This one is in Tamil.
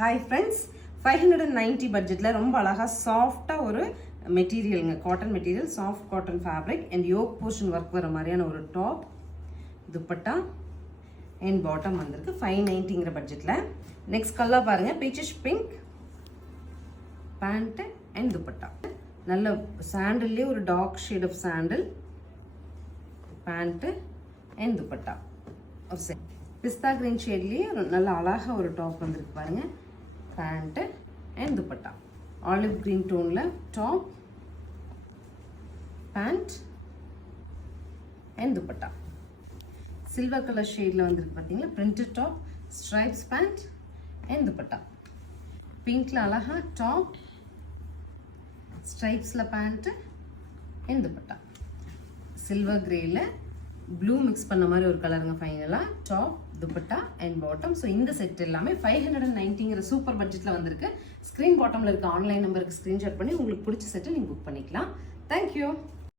ஹாய் ஃப்ரெண்ட்ஸ், 590 பட்ஜெட்டில் ரொம்ப அழகாக சாஃப்டாக ஒரு மெட்டீரியலுங்க, cotton material, soft cotton fabric and yoke portion work வர மாதிரியான ஒரு டாப், துப்பட்டா அண்ட் பாட்டம் வந்திருக்கு 590ங்கிற பட்ஜெட்டில். நெக்ஸ்ட் கலர் பாருங்கள், peachish pink, pant and dupatta. நல்ல சாண்டில்லே ஒரு dark shade of sandal, pant and dupatta. ஒரு செட் பிஸ்தா கிரீன் ஷேட்லேயே நல்ல அழகாக ஒரு டாப் வந்திருக்கு பாருங்கள், pant and dupatta. Olive green டோனில் top, pant and dupatta. Silver colour ஷேடில் வந்திருக்கு பார்த்தீங்களா, printed top, stripes pant and dupatta. பிங்க்கில் அழகாக டாப், ஸ்ட்ரைப்ஸில் பேண்ட்டு அண்ட் துப்பட்டா. சில்வர் கிரேயில் ப்ளூ மிக்ஸ் பண்ண மாதிரி ஒரு கலருங்க. ஃபைனலாக top, dupatta and bottom. So இந்த செட் எல்லாமே 590ங்கிற சூப்பர் பட்ஜெட்டில் வந்திருக்கு. ஸ்க்ரீன் பாட்டமில் இருக்க ஆன்லைன் நம்பருக்கு ஸ்க்ரீன்ஷாட் பண்ணி உங்களுக்கு பிடிச்ச செட்டை நீங்கள் புக் பண்ணிக்கலாம். தேங்க்யூ.